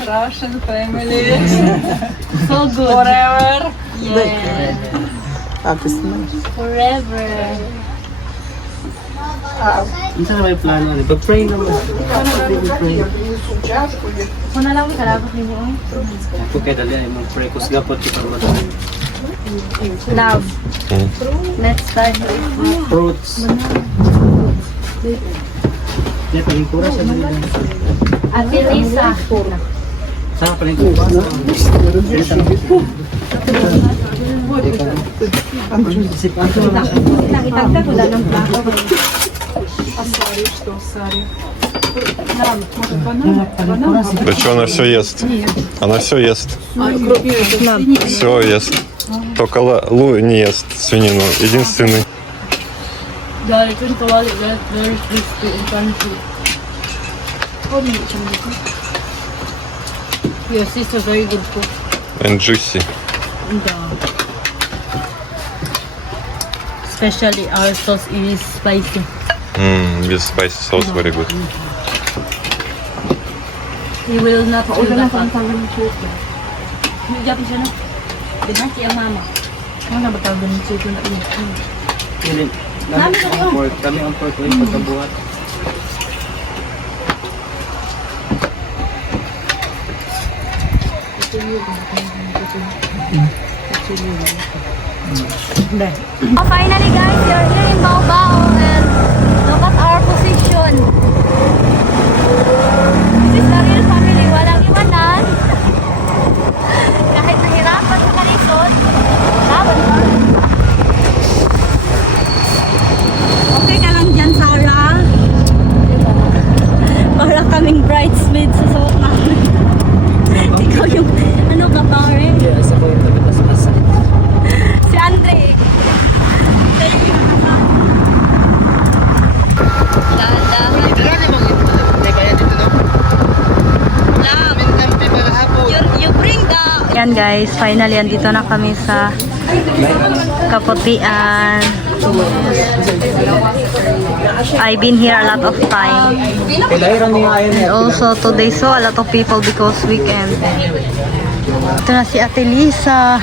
Russian family. So good. Forever. Yeah. Tapos na. Forever. Minsan na may plano. Pag-pray naman. Pag-pray. Kung na lang may kalabot ninyo. Kung kaya dali ay mag-pray. Kus gapot kita mas. Love. Let's start. Fruits. Yan, palingkura siya dali. Ate Lisa. Saan palingkura? Nakitagta ko lang ng plako. Да что, она все ест? Она все ест. Все ест. Только Лу не ест свинину. Единственный. Да, ito yung kawali. Very crispy and crunchy. Your sister very good cook. And juicy. Especially our sauce is spicy. This spicy sauce very good. He will not feel the fat. Hindi siya na. Binaki ang mama. Ano na ba tawag ng chicken na yun? Yan. Kami ang pork. Yung pagkabuhat. Finally guys, we are here in Baobao and look at our position. This is the real family, walang iwanan. Kahit nahirapan sa kalisod, laban mo. Okay ka lang dyan, Sarah. Para kaming bridesmaids sa suot namin. Ikaw yung, ano ka pare? Yes, ako yung tabi-tas-tas. Si Andre. Yan guys, finally andito na kami sa Kaputian. I've been here a lot of time. And also today so a lot of people because weekend. Ito na si Ate Lisa.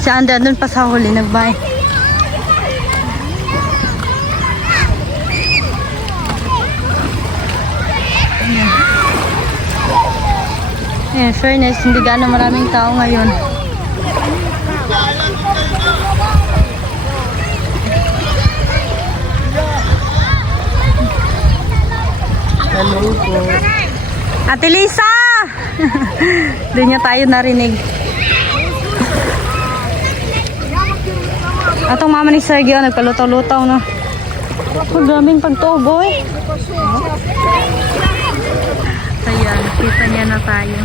Si Andra dun pa sa huli nag-bye. In fairness, hindi gaano maraming tao ngayon. Hello po. Ate Lisa! Doon niya tayo narinig. Atong mama ni Sergio, nagkalutaw-lutaw na. Magraming pagtuboy. Ayan, kita niya na tayo.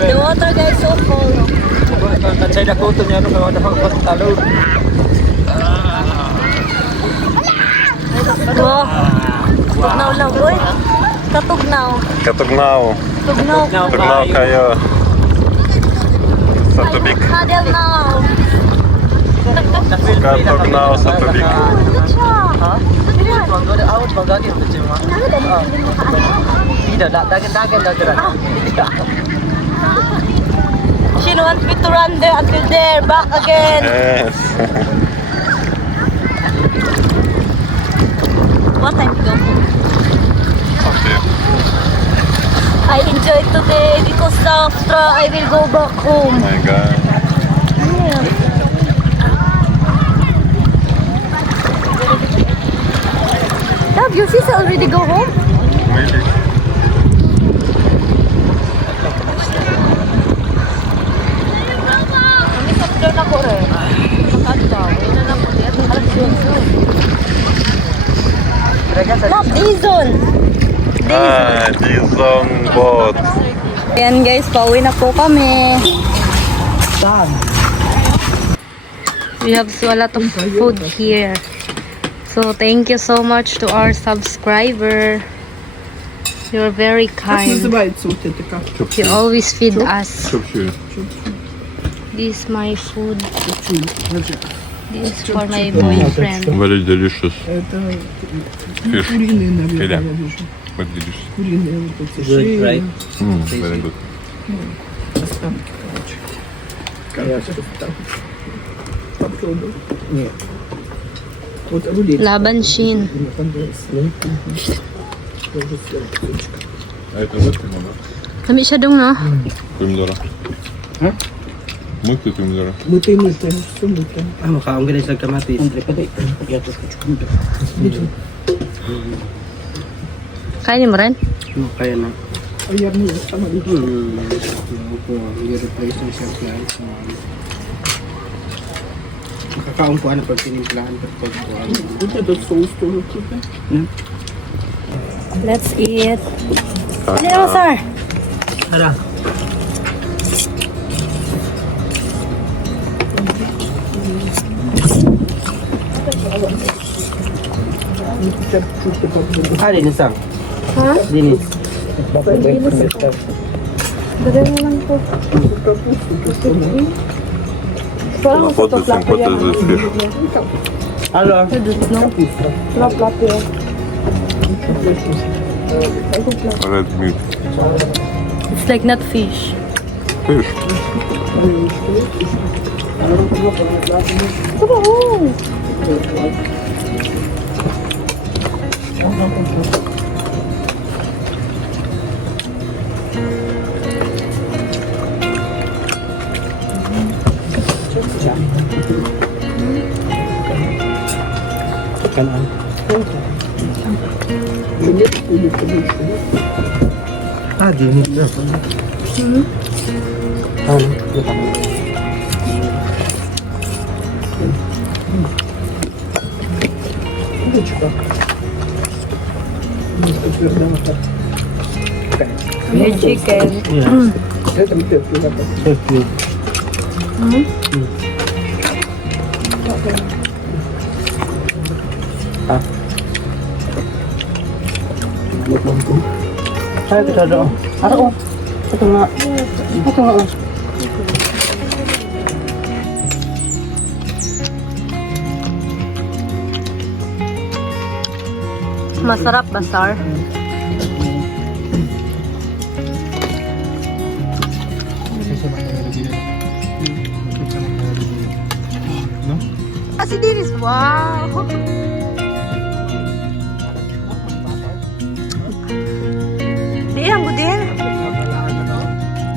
The water guys so cold. Kansay na kuto niya nung mga pagtalog. Wow. Tugnaw lang, boy. Katugnaw. Katugnaw. Tugnaw. Tugnaw kayo. Sa tubig. Kadel now. Katugnaw sa tubig. Good siya. Ha? Bangga out bangga gitu cuma. Tidak dagan-dagan dagan. She wants me to run there until there, back again. Yes. What time to go? Okay. I enjoyed today because after I will go back Oh home. my god. Love, your sister already go home? Maybe. Love, Dizon! Ah, Dizon boat. Ayan guys, pauwi na po kami. We have so a lot of food here. So thank you so much to our subscriber. You're very kind. You always feed us. Чупчу. This is my food. This is for my boyfriend. Very delicious. Fish. Filet. Very delicious. Good, right? Very good. Laban Shin. А это вот помидор. Kami siya dong, no? Помидора. Muito помидора. Makaong ganun sa kamatis. Kainin mo rin? Kaya na. Makakaong ko ano pag tinimplahan. Let's eat. Ano naman, sir? Tara. Ah, dinis ang. Ha? Dinis. Dali mo lang po. What is this fish? Hello. Red meat. It's like not fish. Fish. Kanan. Ah, dinis na. May chicken. So cute. Ay, kita doon. Ano? Ito nga. Ito nga. Masarap ba, sir? Kasi dinis, wow! Di lang ko din.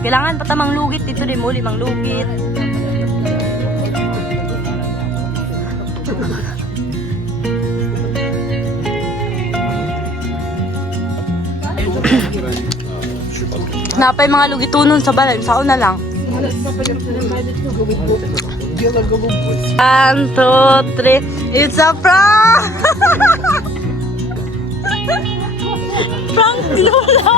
Kailangan patamang lugit dito din mo, limang lugit. Napay mga lugitunon sa balan, sao na lang. 1, 2, 3. It's a prank! Prank Lola!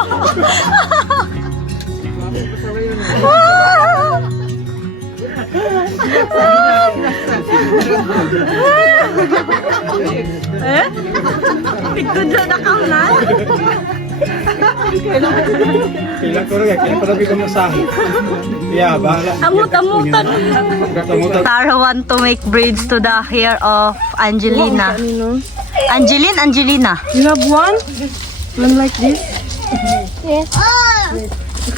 Eh? Pikod na kaunay? Kailan ko rin, kaya palabi ko masahe. Yeah, bahala. Amut-amutan. Tara want to make braids to the hair of Angelina. Angelina. You have one? One like this? Yes.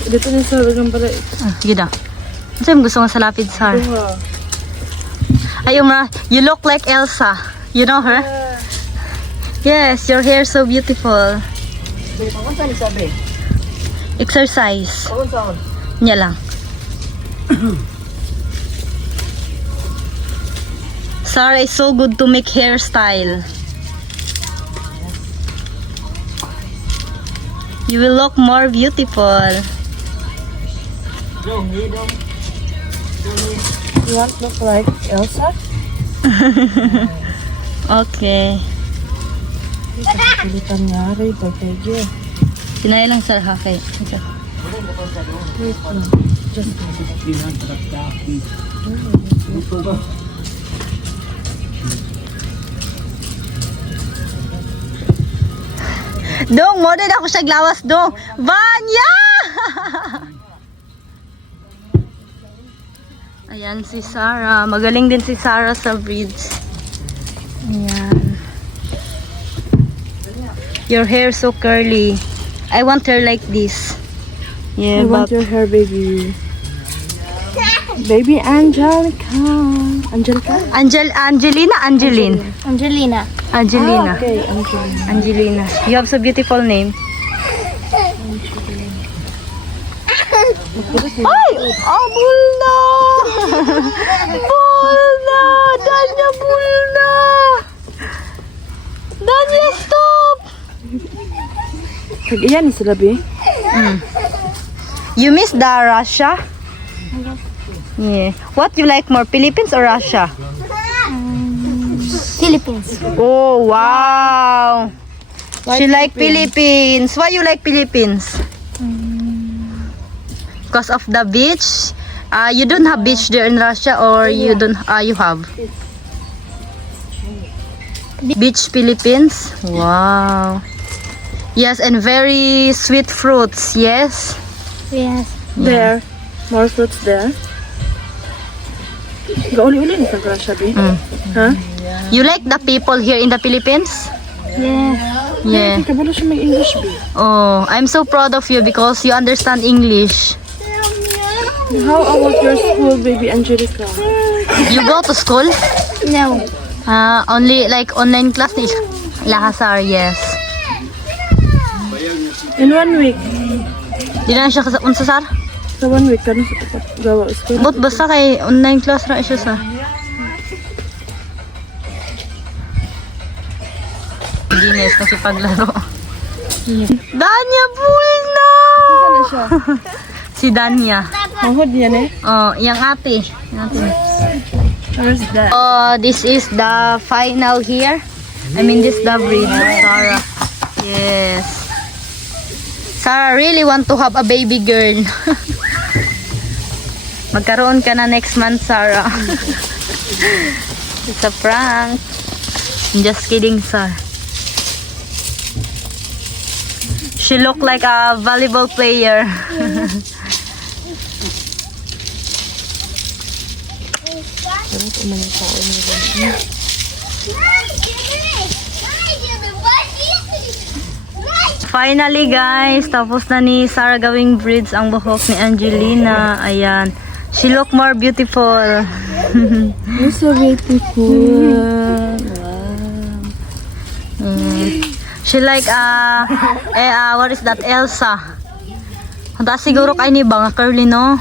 Dito na sa bagang pala. Yun na. Ano sa'yo gusto nga sa lapid, sir? Ayun ma, you look like Elsa. You know her? Yes, your hair so beautiful. Exercise. Nya lang. Sarah is so good to make hairstyle. You will look more beautiful. You want to look like Elsa? Okay. Kulitan nga rin. Pagkaya. Sinaya lang Sarah kay. Dong, mo din ako siya glawas dong. Vanya! Ayan si Sarah. Magaling din si Sarah sa bridge. Ayan. Your hair so curly. I want her like this. Yeah, I want your hair, baby. Baby Angelica. Angelica? Angelina, Angeline. Angelina. Angelina. Okay, Angelina. Angelina. You have so beautiful name. Ay! Oh, Bulna! Bulna! Danya, Bulna! Danya, stop! Iyan ni sila, be. You miss the Russia? Yeah. What you like more, Philippines or Russia? Philippines. Oh, wow! She like Philippines. Why you like Philippines? Because of the beach? You don't have beach there in Russia or you don't you have? Beach Philippines? Wow. Yes, and very sweet fruits. Yes. Yes. There. More fruits there. Gauli-uli ni sa Russia, be. Huh? You like the people here in the Philippines? Yes. Yeah. Kabalo siya may English, be. Oh, I'm so proud of you because you understand English. How about your school, baby Angelica? You go to school? No. Only like online class ni Lahasar, yes. In 1 week. Di na siya unsa sar? Sa 1 week, kano sa gawa school? But basta kay online class ra siya sa. Guinness kasi paglaro. Danya Bulna! Ano siya? Si Danya. Mahod yan eh. Oh, yang ate. Where's that? Oh, this is the final here. I mean, this the bridge of Sarah. Yes. Sarah really want to have a baby girl. Magkaroon ka na next month, Sarah. It's a prank. I'm just kidding, sir. She look like a volleyball player. Finally guys, tapos na ni Sarah gawing braids ang buhok ni Angelina. Ayan. She look more beautiful. You're so beautiful. She like what is that, Elsa. Hanta siguro kay ni ba nga curly no?